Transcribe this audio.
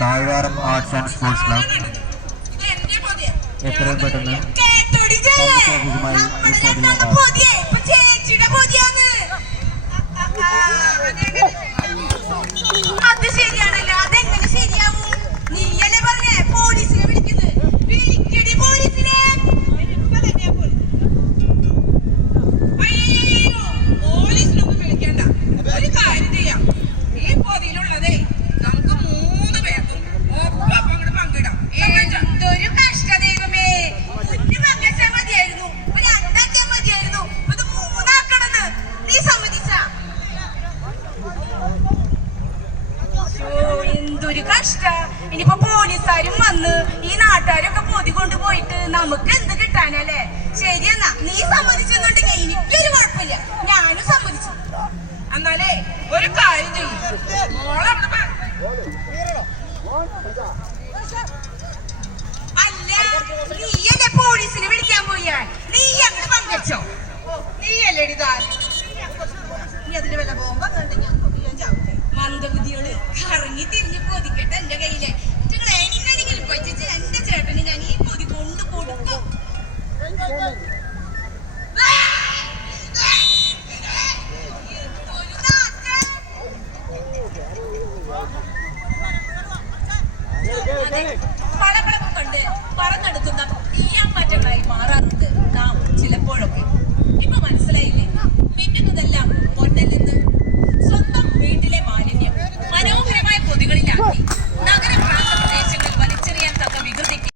Thazhvaram arts and sports club എത്രയും പെട്ടെന്ന് ഓഫീസുമായി ബന്ധപ്പെടുക. അത് എന്തൊരു കഷ്ട. ഇനിയിപ്പോ പോലീസുകാരും വന്ന് ഈ നാട്ടുകാരൊക്കെ പൊതി കൊണ്ടുപോയിട്ട് നമുക്ക് എന്ത് കിട്ടാനല്ലേ? ശരിയെന്നാ നീ സമ്മതിച്ചെന്നുണ്ടെങ്കിൽ എനിക്കൊരു കുഴപ്പമില്ല. ഞാനും സമ്മതിച്ചു. എന്നാലേ ഒരു കാര്യം ചെയ്യും. അല്ല നീയല്ലേ പോലീസിനെ വിളിക്കാൻ പോയാ? നീ അങ്ങോട്ട് പങ്കച്ചോ നീയല്ലേ ഇതാ പടക്കടം കൊണ്ട് പറന്നെടുക്കുന്ന